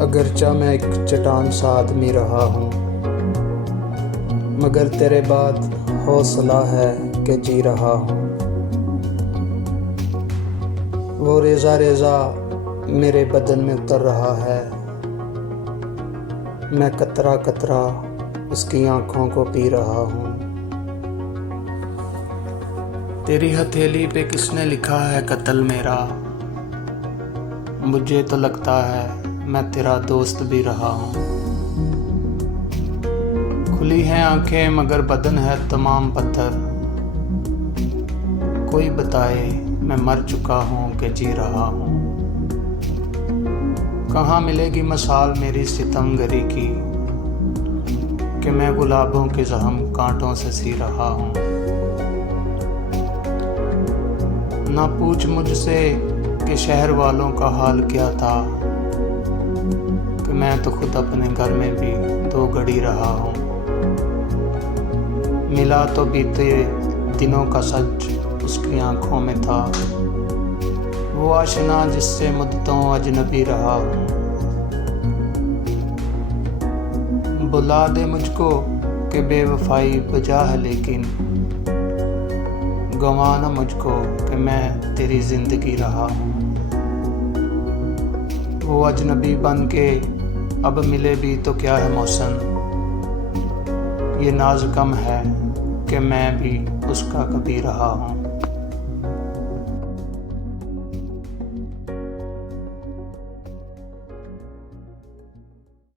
अगरचा मैं एक चट्टान सा आदमी रहा हूँ, मगर तेरे बाद हौसला है कि जी रहा हूँ। वो रेज़ा रेज़ा मेरे बदन में उतर रहा है, मैं कतरा कतरा उसकी आँखों को पी रहा हूँ। तेरी हथेली पे किसने लिखा है कत्ल मेरा? मुझे तो लगता है मैं तेरा दोस्त भी रहा हूँ। खुली हैं आंखें मगर बदन है तमाम पत्थर। कोई बताए मैं मर चुका हूँ कि जी रहा हूँ। कहाँ मिलेगी मसाल मेरी सितमगरी की कि मैं गुलाबों के ज़ख्म कांटों से सी रहा हूँ। ना पूछ मुझसे कि शहर वालों का हाल क्या था, कि मैं तो खुद अपने घर में भी दो घड़ी रहा हूँ। मिला तो बीते दिनों का सच उसकी आंखों में था, वो आशना जिससे मुद्दतों अजनबी रहा हूँ। बुला दे मुझको कि बेवफाई बजा है, लेकिन गंवा ना मुझको कि मैं तेरी जिंदगी रहा हूँ। वो अजनबी बन के अब मिले भी तो क्या है मौसम, ये नाज कम है कि मैं भी उसका कभी रहा हूँ।